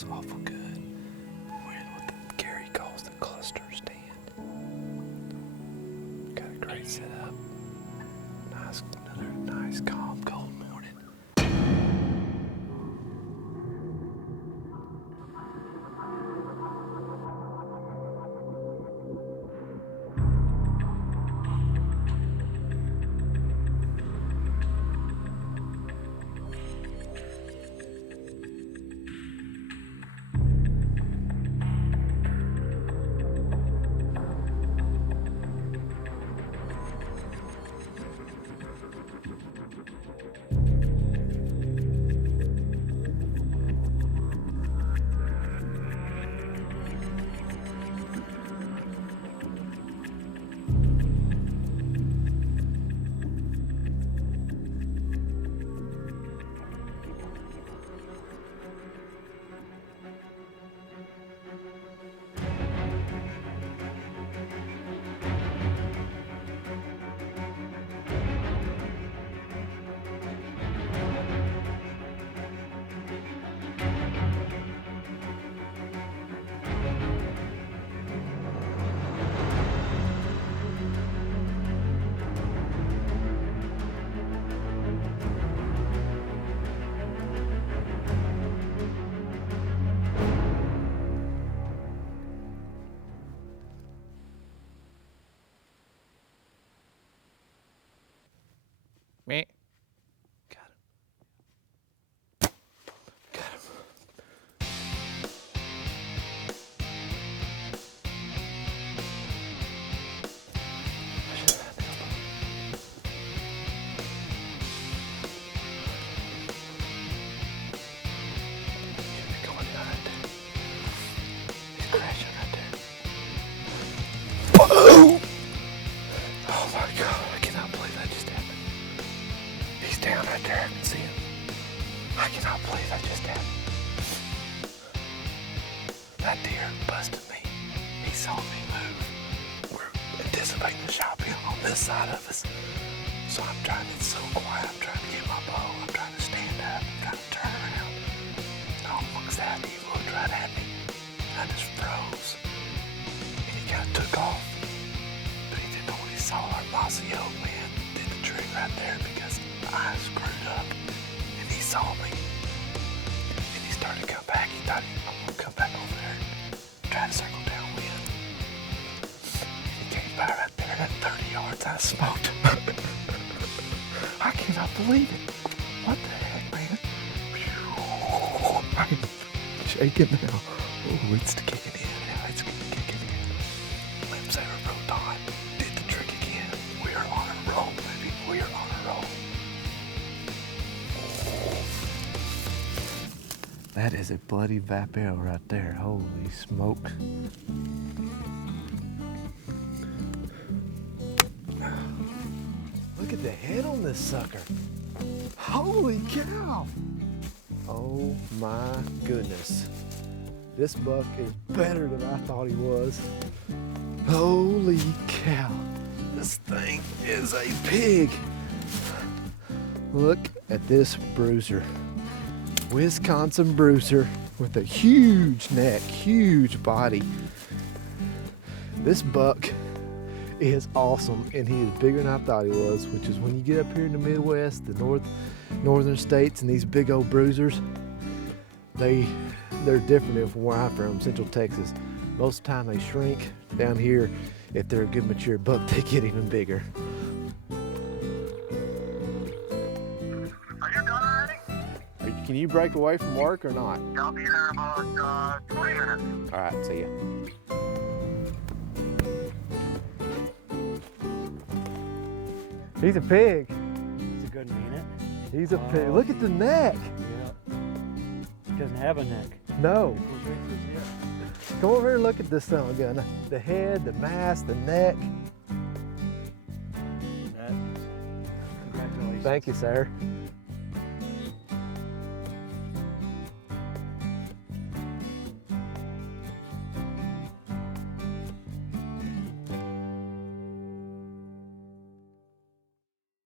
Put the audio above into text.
It's awful good. We're in what Gary calls the cluster stand. Got a great setup. Another nice, calm, cold morning. Meh. Got him. Got him. He's going down right there. He's crashing right there. Whoa! Oh my God, I cannot believe that just happened. He's down right there, I can see him. I cannot believe that just happened. That deer busted me. He saw me move. We're anticipating the shot being on this side of us. So I'm trying, it's so quiet, I'm trying to get my bow, I'm trying to stand up, I'm trying to turn around. And all looks at me, he looked right at me. I just froze. And he kind of took off. But he didn't know what he saw. Our bossy old man did the trick right there because I screwed up. And he saw me. And he started to come back. He thought I'm going to come back over there and try to circle downwind. And he came by right there at 30 yards. I smoked him. I cannot believe it. What the heck, man? I'm shaking now. Oh, it's kicking in. Yeah, it's kicking in. Limb saver proton did the trick again. We are on a roll, baby. We are on a roll. That is a bloody vapel right there. Holy smoke. Look at the head on this sucker. Holy cow. Oh my goodness. This buck is better than I thought he was. Holy cow. This thing is a pig. Look at this bruiser. Wisconsin bruiser with a huge neck, huge body. This buck is awesome, and he is bigger than I thought he was, which is when you get up here in the Midwest, the northern states, and these big old bruisers, they're different than from where I'm from, Central Texas. Most of the time they shrink. Down here, if they're a good mature buck, they get even bigger. Are you done already? Can you break away from work or not? I'll be there about 20 minutes. All right, see ya. He's a pig. It's a good minute. He's a pig. Look at the neck. Yeah. He doesn't have a neck. No. Come over here and look at this son of a gun. The head, the mask, the neck. Congratulations. Thank you, sir.